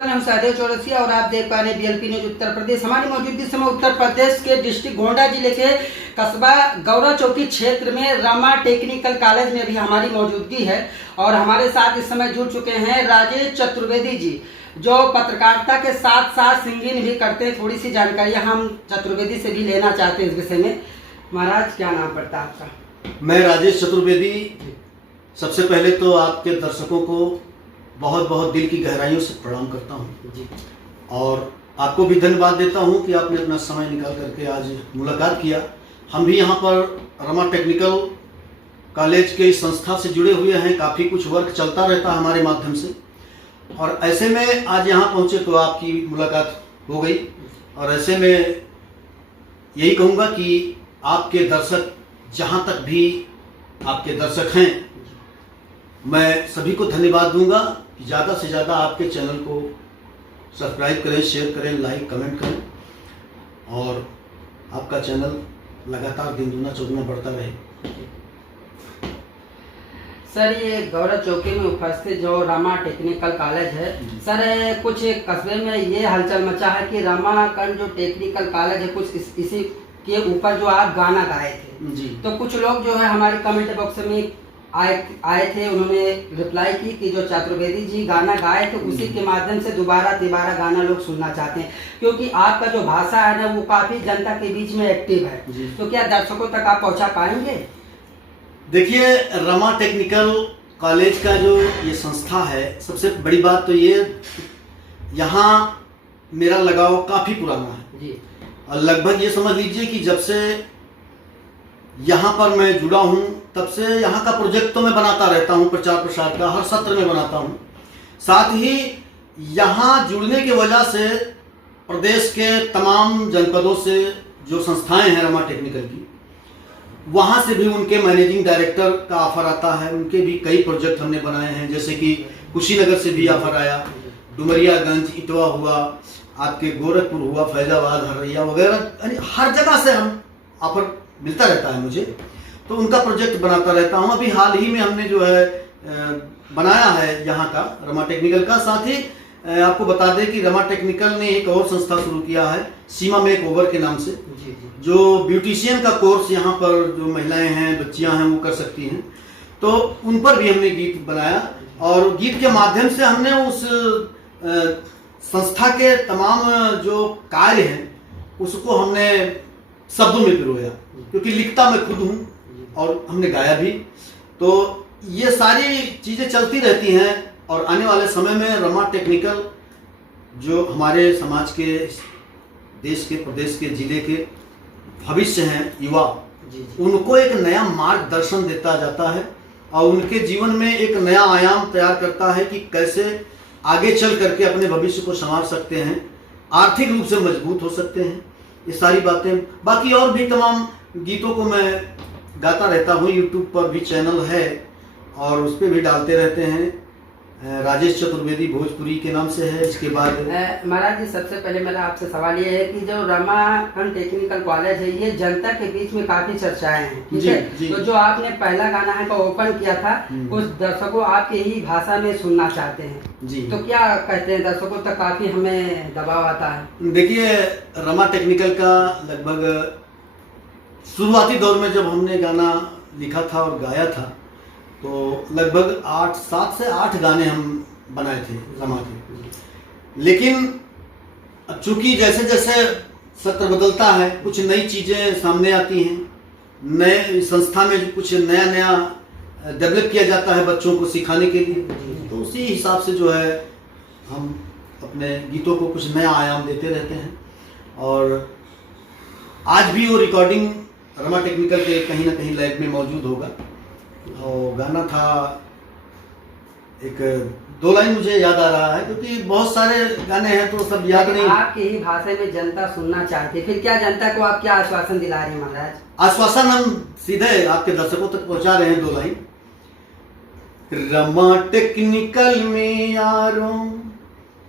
हम सहदेव चौरसिया और आप देख पा रहे हैं बीएलपी न्यूज उत्तर प्रदेश। हमारी मौजूदगी इस समय उत्तर प्रदेश के डिस्ट्रिक्ट गोंडा जिले के कस्बा गौरा चौकी क्षेत्र में रमा टेक्निकल कॉलेज में भी हमारी मौजूदगी है और हमारे साथ इस समय जुड़ चुके हैं राजेश चतुर्वेदी जी, जो पत्रकारिता के साथ साथ सिंगिंग भी करते हैं। थोड़ी सी जानकारी हम चतुर्वेदी से भी लेना चाहते हैं इस विषय में। महाराज, क्या नाम पड़ता है आपका? मैं राजेश चतुर्वेदी। सबसे पहले तो आपके दर्शकों को बहुत बहुत दिल की गहराइयों से प्रणाम करता हूं जी, और आपको भी धन्यवाद देता हूं कि आपने अपना समय निकाल करके आज मुलाकात किया। हम भी यहां पर रमा टेक्निकल कॉलेज के इस संस्था से जुड़े हुए हैं। काफ़ी कुछ वर्क चलता रहता है हमारे माध्यम से, और ऐसे में आज यहां पहुंचे तो आपकी मुलाकात हो गई। और ऐसे में यही कहूँगा कि आपके दर्शक, जहाँ तक भी आपके दर्शक हैं, मैं सभी को धन्यवाद दूंगा कि ज़्यादा से ज़्यादा आपके चैनल को सब्सक्राइब करें, शेयर करें, लाइक कमेंट करें, और आपका चैनल लगातार दिन दूना चौगुना बढ़ता रहे। सर, ये गौरा चौकी में उपस्थित जो रमा टेक्निकल कॉलेज है, सर कुछ कस्बे में ये हलचल मचा है कि रमाकांड जो टेक्निकल कॉलेज है, कुछ इसी के ऊपर जो आप गाना गाए थे जी, तो कुछ लोग जो है हमारे कमेंट बॉक्स में आए थे, उन्होंने रिप्लाई की कि जो चतुर्वेदी जी गाना गाए थे उसी के माध्यम से दोबारा गाना लोग सुनना चाहते हैं, क्योंकि आपका जो भाषा है ना वो काफी जनता के बीच में एक्टिव है। तो क्या दर्शकों तक आप पहुंचा पाएंगे? देखिए, रमा टेक्निकल कॉलेज का जो ये संस्था है, सबसे बड़ी बात तो ये, यहाँ मेरा लगाव काफ़ी पुराना है जी, और लगभग ये समझ लीजिए कि जब से यहाँ पर मैं जुड़ा हूँ तब से यहाँ का प्रोजेक्ट तो मैं बनाता रहता हूँ, प्रचार प्रसार का हर सत्र में बनाता हूँ। साथ ही यहाँ जुड़ने की वजह से प्रदेश के तमाम जनपदों से जो संस्थाएं हैं रमा टेक्निकल की, वहाँ से भी उनके मैनेजिंग डायरेक्टर का ऑफर आता है। उनके भी कई प्रोजेक्ट हमने बनाए हैं, जैसे कि कुशीनगर से भी ऑफर आया, डुमरियागंज, इटवा हुआ, आपके गोरखपुर हुआ, फैजाबाद, हरैया वगैरह, हर जगह से हम ऑफर मिलता रहता है मुझे, तो उनका प्रोजेक्ट बनाता रहता हूँ। अभी हाल ही में हमने जो है बनाया है यहाँ का रमा टेक्निकल का। साथ ही आपको बता दें कि रमा टेक्निकल ने एक और संस्था शुरू किया है, सीमा मेक ओवर के नाम से, जो ब्यूटिशियन का कोर्स यहाँ पर जो महिलाएं हैं, बच्चियां हैं, वो कर सकती हैं। तो उन पर भी हमने गीत बनाया और गीत के माध्यम से हमने उस संस्था के तमाम जो कार्य हैं उसको हमने शब्दों में पिरोया, क्योंकि लिखता मैं खुद हूँ और हमने गाया भी। तो ये सारी चीज़ें चलती रहती हैं और आने वाले समय में रमा टेक्निकल जो हमारे समाज के, देश के, प्रदेश के, जिले के भविष्य हैं युवा, उनको एक नया मार्गदर्शन देता जाता है और उनके जीवन में एक नया आयाम तैयार करता है कि कैसे आगे चल करके अपने भविष्य को संवार सकते हैं, आर्थिक रूप से मजबूत हो सकते हैं। ये सारी बातें, बाकी और भी तमाम गीतों को मैं गाता रहता हूँ। यूट्यूब पर भी चैनल है और उस पर भी डालते रहते हैं, राजेश चतुर्वेदी भोजपुरी के नाम से है। इसके बाद महाराज जी, सबसे पहले मेरा आपसे सवाल ये है कि जो रमाकांड टेक्निकल कॉलेज है, ये जनता के बीच में काफी चर्चाएं हैं, ठीक है? तो जो आपने पहला गाना है तो ओपन किया था, कुछ दर्शकों आपके ही भाषा में सुनना चाहते हैं जी, तो क्या कहते हैं? दर्शकों तक काफी हमें दबाव आता है। देखिए, रमा टेक्निकल का लगभग शुरुआती दौर में जब हमने गाना लिखा था और गाया था, तो लगभग 7 से 8 गाने हम बनाए थे रमा के। लेकिन चूंकि जैसे जैसे सत्र बदलता है, कुछ नई चीज़ें सामने आती हैं, नए संस्था में जो कुछ नया नया डेवलप किया जाता है बच्चों को सिखाने के लिए, तो उसी हिसाब से जो है हम अपने गीतों को कुछ नया आयाम देते रहते हैं। और आज भी वो रिकॉर्डिंग रमा टेक्निकल के कहीं ना कहीं लैब में मौजूद होगा। और गाना था एक 2 लाइन मुझे याद आ रहा है, क्योंकि बहुत सारे गाने हैं तो सब याद नहीं। आपके ही भाषा में जनता सुनना चाहती है, फिर क्या जनता को आप क्या आश्वासन दिला रहे हैं महाराज? आश्वासन हम सीधे आपके दर्शकों तक पहुंचा रहे हैं। 2 लाइन। रमा टेक्निकल में यारों,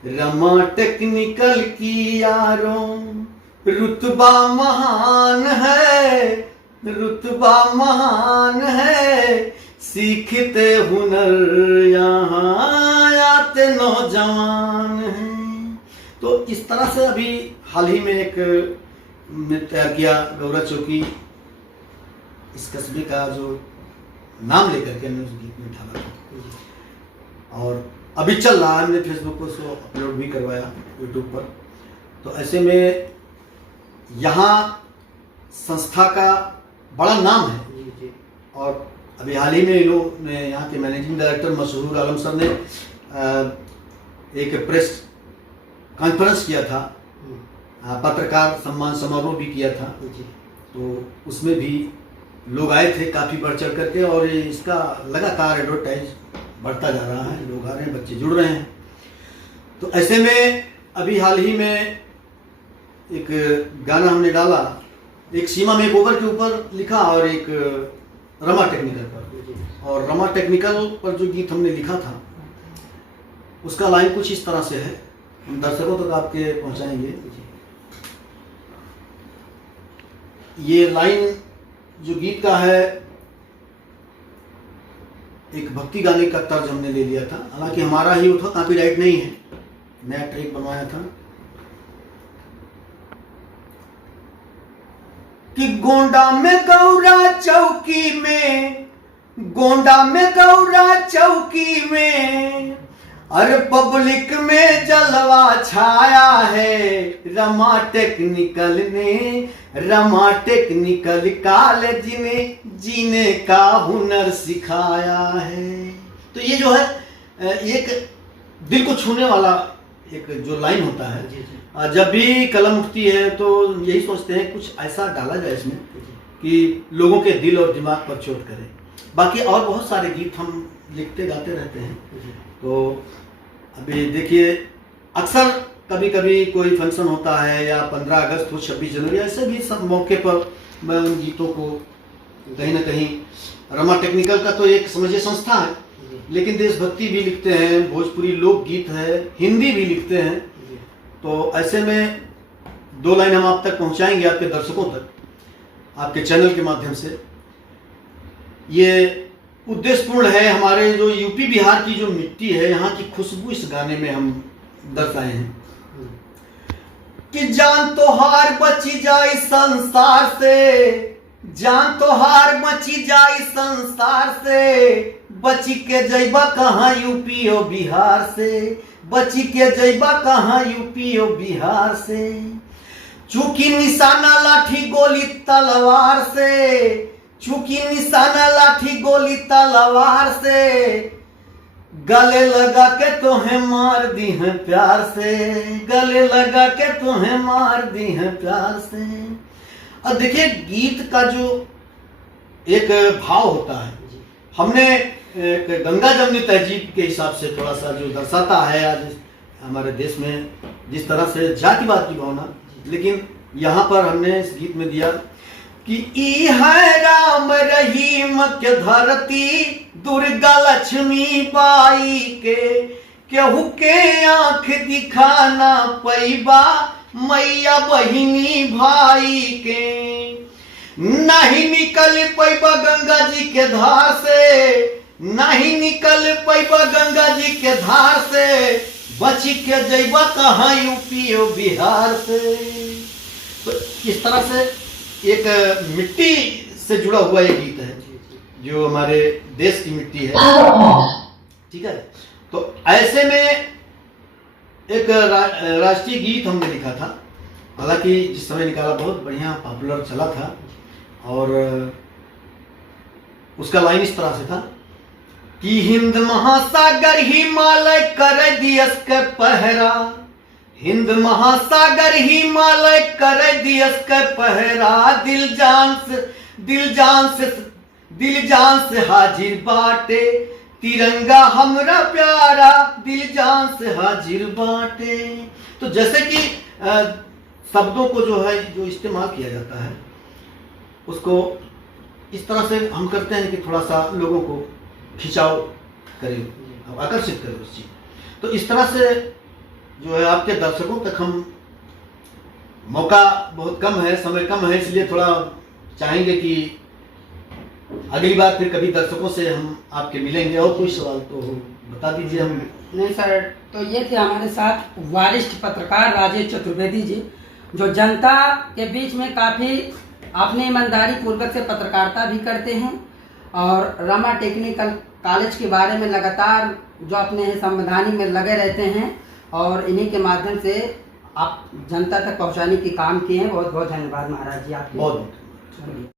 रमा टेक्निकल की यारों, रुतबा महान है, रुतबा महान है, सीखते हुनर यहाँ आते नौजवान हैं। तो इस तरह से अभी हाल ही में एक तैयार किया गौरा चौकी, इस कस्बे का जो नाम लेकर के हमने उस गीत में ढाला था और अभी चल रहा है। हमने फेसबुक पर उसको अपलोड भी करवाया यूट्यूब पर। तो ऐसे में यहाँ संस्था का बड़ा नाम है और अभी हाल ही में इन लोगों ने, यहाँ के मैनेजिंग डायरेक्टर मशहूर आलम सर ने एक प्रेस कॉन्फ्रेंस किया था, पत्रकार सम्मान समारोह भी किया था। तो उसमें भी लोग आए थे काफ़ी बढ़ चढ़ करके और इसका लगातार एडवर्टाइज बढ़ता जा रहा है, लोग आ रहे हैं, बच्चे जुड़ रहे हैं। तो ऐसे में अभी हाल ही में एक गाना हमने डाला, एक सीमा मेकओवर के ऊपर लिखा और एक रमा टेक्निकल पर। और रमा टेक्निकल पर जो गीत हमने लिखा था उसका लाइन कुछ इस तरह से है, हम दर्शकों तक आपके पहुंचाएंगे। ये लाइन जो गीत का है एक भक्ति गाने का तर्ज हमने ले लिया था, हालांकि हमारा ही वो था, कॉपीराइट नहीं है, नया ट्रैक बनवाया था। कि गोंडा में गौरा चौकी में, गोंडा में गौरा चौकी में, अरे पब्लिक में जलवा छाया है। रमा टेक्निकल ने, रमा टेक्निकल कॉलेज ने जीने का हुनर सिखाया है। तो ये जो है एक दिल को छूने वाला एक जो लाइन होता है, जब भी कलम उठती है तो यही सोचते हैं कुछ ऐसा डाला जाए इसमें कि लोगों के दिल और दिमाग पर चोट करे। बाकी और बहुत सारे गीत हम लिखते गाते रहते हैं। तो अभी देखिए, अक्सर कभी कभी कोई फंक्शन होता है या 15 अगस्त हो, 26 जनवरी, ऐसे भी सब मौके पर मैं उन गीतों को कहीं ना कहीं, रमा टेक्निकल का तो एक समझिए संस्था है, लेकिन देशभक्ति भी लिखते हैं, भोजपुरी लोक गीत है, हिंदी भी लिखते हैं। तो ऐसे में दो लाइन हम आप तक पहुंचाएंगे, आपके दर्शकों तक, आपके चैनल के माध्यम से। ये उद्देश्यपूर्ण है, हमारे जो यूपी बिहार की जो मिट्टी है, यहाँ की खुशबू इस गाने में हम दर्शाए हैं। कि जान तो हार बची जाए संसार से, जान तो हार बची जाए संसार से, बची के जैबा कहाँ यूपी और बिहार से, बची के जैबा कहाँ यूपी और बिहार से। चूंकि निशाना लाठी गोली तलवार से, चूंकि निशाना लाठी गोली तलवार से, गले लगा के तुम्हें मार दी है प्यार से, गले लगा के तुम्हें मार दी है प्यार से। अब देखिए, गीत का जो एक भाव होता है, हमने एक गंगा जमनी तहजीब के हिसाब से थोड़ा सा जो दर्शाता है आज हमारे देश में जिस तरह से जातिवाद की भावना, लेकिन यहाँ पर हमने इस गीत में दिया कि ई है राम रहीम के धरती, दुर्गा लक्ष्मी बाई के, केहू के आंख दिखाना पैबा, मैया बहिनी भाई के। नहीं निकल पैबा गंगा जी के धार से, नहीं निकल पैबा गंगा जी के धार से, बची के जैबा कहाँ यूपी और बिहार से। तो इस तरह से एक मिट्टी से जुड़ा हुआ ये गीत है जो हमारे देश की मिट्टी है, ठीक है। तो ऐसे में एक राष्ट्रीय गीत हमने लिखा था, हालांकि जिस समय निकाला बहुत बढ़िया पॉपुलर चला था, और उसका लाइन इस तरह से था कि हिंद महासागर हिमालय कर दियस के पहरा, हिंद महासागर हिमालय कर दियस के पहरा, दिल जान से, दिल जान से, दिल जान से हाजिर बाटे, तिरंगा हमरा प्यारा, दिल जान से हाजिर बाटे। तो जैसे कि शब्दों को जो है जो इस्तेमाल किया जाता है उसको इस तरह से हम करते हैं कि थोड़ा सा लोगों को खिंचाव करें, आकर्षित करें उस चीज। तो इस तरह से जो है आपके दर्शकों तक हम, मौका बहुत कम है, समय कम है, इसलिए थोड़ा चाहेंगे कि अगली बार फिर कभी दर्शकों से हम आपके मिलेंगे और कोई सवाल तो हो बता दीजिए हम। नहीं सर, तो ये थे हमारे साथ वरिष्ठ पत्रकार राजेश चतुर्वेदी जी, जो जनता के बीच में काफ़ी अपनी ईमानदारी पूर्वक से पत्रकारिता भी करते हैं और रमा टेक्निकल कॉलेज के बारे में लगातार जो अपने संविधानी में लगे रहते हैं और इन्हीं के माध्यम से आप जनता तक पहुंचाने के काम किए हैं। बहुत बहुत धन्यवाद महाराज जी आपके। बहुत